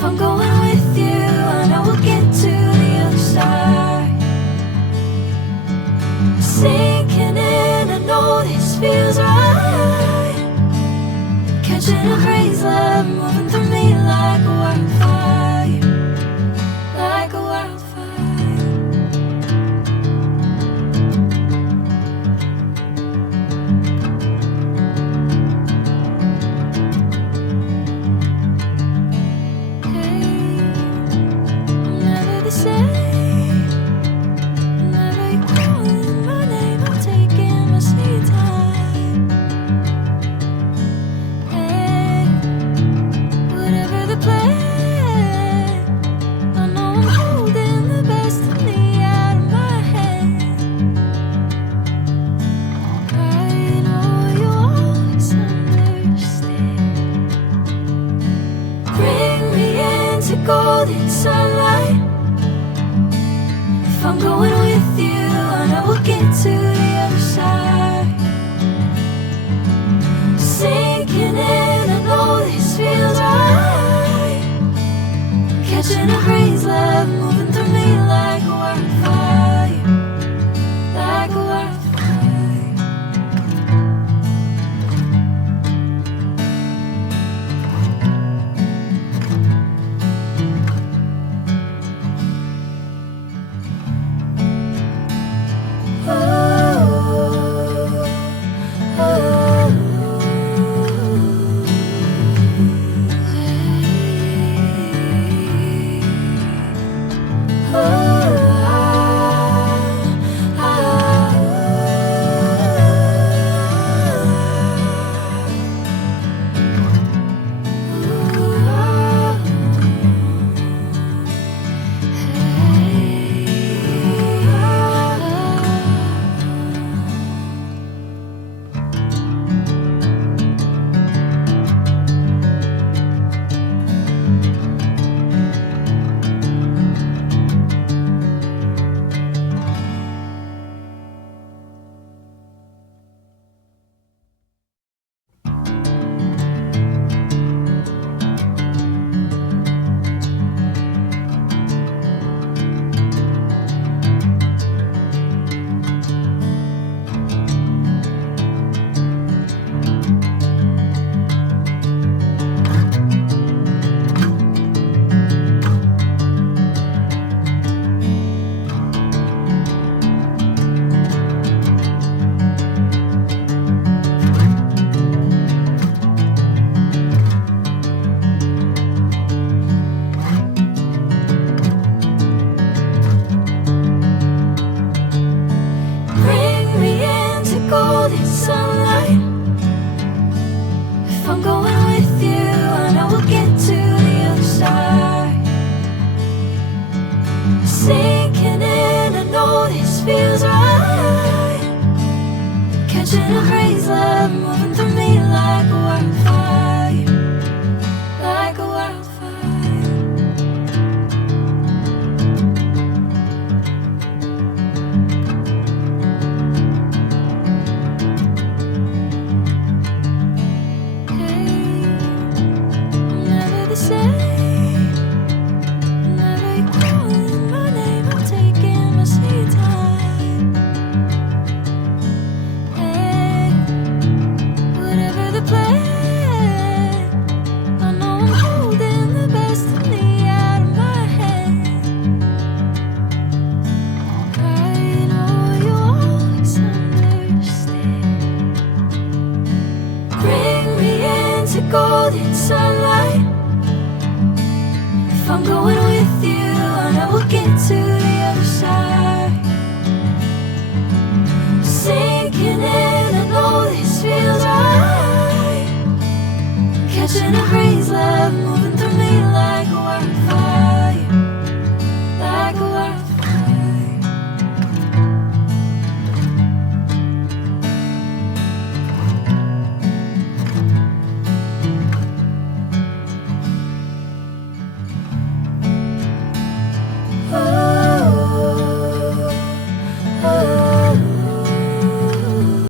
If I'm going with you, I know we'll get to the other side. Sinking in, I know this feels right. Catching a crazy love, moving through me like a wildfire, like a wildfire. Golden sunlight. If I'm going with you, I know we'll get to the other side. Sinking in, I know this feels right. Catching a crazy love, moving through me like a wildfire, like a wildfire. Golden sunlight. If I'm going with you, I know we'll get to the other side. Sinking in, I know this feels right. Catching a crazy love, moving